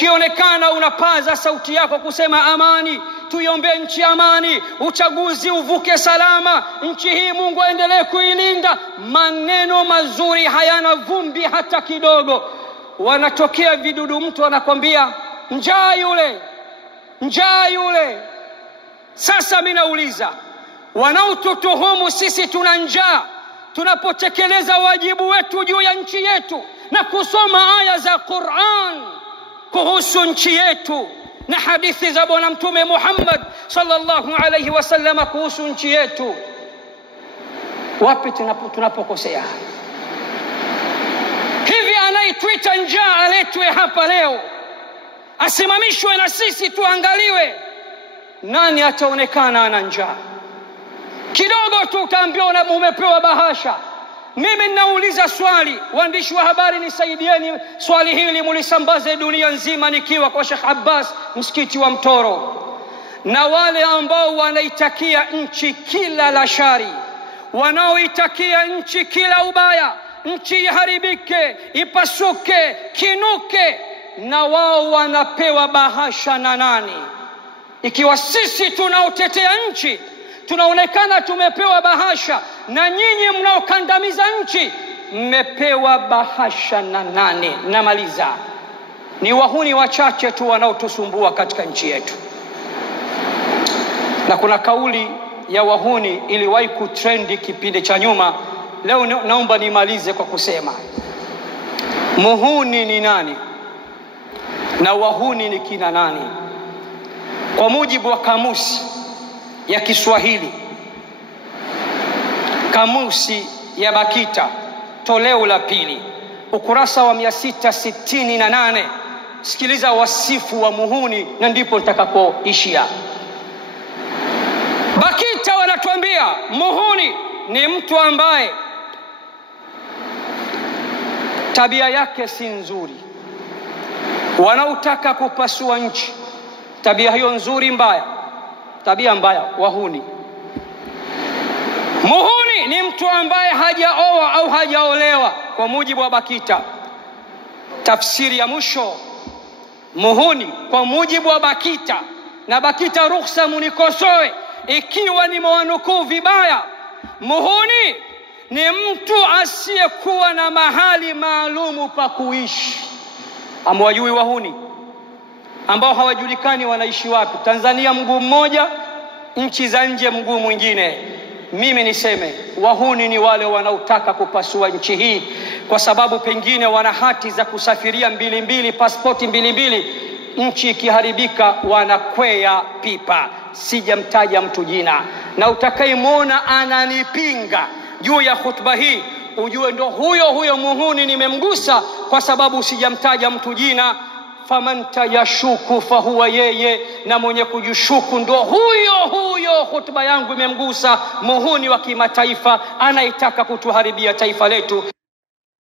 Ukionekana unapaza sauti yako kusema amani, tuiombe nchi amani, uchaguzi uvuke salama, nchi hii Mungu aendelee kuilinda, maneno mazuri hayana vumbi hata kidogo. Wanatokea vidudu, mtu anakwambia njaa yule, njaa yule. Sasa mimi nauliza, wanaotutuhumu sisi tuna njaa tunapotekeleza wajibu wetu juu ya nchi yetu na kusoma aya za Qur'an kuhusu nchi yetu na hadithi za Bwana Mtume Muhammad sallallahu alayhi wasallam kuhusu nchi yetu, wapi tunapokosea? Hivi anaituita njaa aletwe hapa leo, asimamishwe na sisi tuangaliwe, nani ataonekana ana njaa? Kidogo tu utaambiwa umepewa bahasha. Mimi ninauliza swali, waandishi wa habari nisaidieni swali hili mulisambaze dunia nzima, nikiwa kwa Sheikh Abbas msikiti wa Mtoro. Na wale ambao wanaitakia nchi kila la shari, wanaoitakia nchi kila ubaya, nchi iharibike, ipasuke, kinuke, na wao wanapewa bahasha na nani? Ikiwa sisi tunaotetea nchi tunaonekana tumepewa bahasha, na nyinyi mnaokandamiza nchi mmepewa bahasha na nani? Namaliza, ni wahuni wachache tu wanaotusumbua katika nchi yetu. Na kuna kauli ya wahuni iliwahi kutrendi kipindi cha nyuma. Leo naomba nimalize kwa kusema muhuni ni nani na wahuni ni kina nani? Kwa mujibu wa kamusi ya Kiswahili, kamusi ya BAKITA toleo la pili, ukurasa wa 668, sikiliza wasifu wa muhuni na ndipo nitakapoishia. BAKITA wanatuambia muhuni ni mtu ambaye tabia yake si nzuri, wanaotaka kupasua nchi. Tabia hiyo nzuri mbaya, tabia mbaya, wahuni. Muhuni ni mtu ambaye hajaoa au hajaolewa kwa mujibu wa BAKITA. Tafsiri ya mwisho, muhuni kwa mujibu wa BAKITA, na BAKITA ruhusa munikosoe ikiwa nimewanukuu vibaya, muhuni ni mtu asiyekuwa na mahali maalumu pa kuishi. Amwajui wahuni ambao hawajulikani wanaishi wapi? Tanzania mguu mmoja, nchi za nje mguu mwingine. Mimi niseme wahuni ni wale wanaotaka kupasua nchi hii, kwa sababu pengine wana hati za kusafiria mbili, pasipoti mbili. Nchi ikiharibika wanakwea pipa. Sijamtaja mtu jina, na utakayemwona ananipinga juu ya hutuba hii ujue ndo huyo muhuni nimemgusa, kwa sababu sijamtaja mtu jina. Faman tayashuku fahuwa yeye, na mwenye kujishuku ndo huyo hutuba yangu imemgusa. Muhuni wa kimataifa anayetaka kutuharibia taifa letu.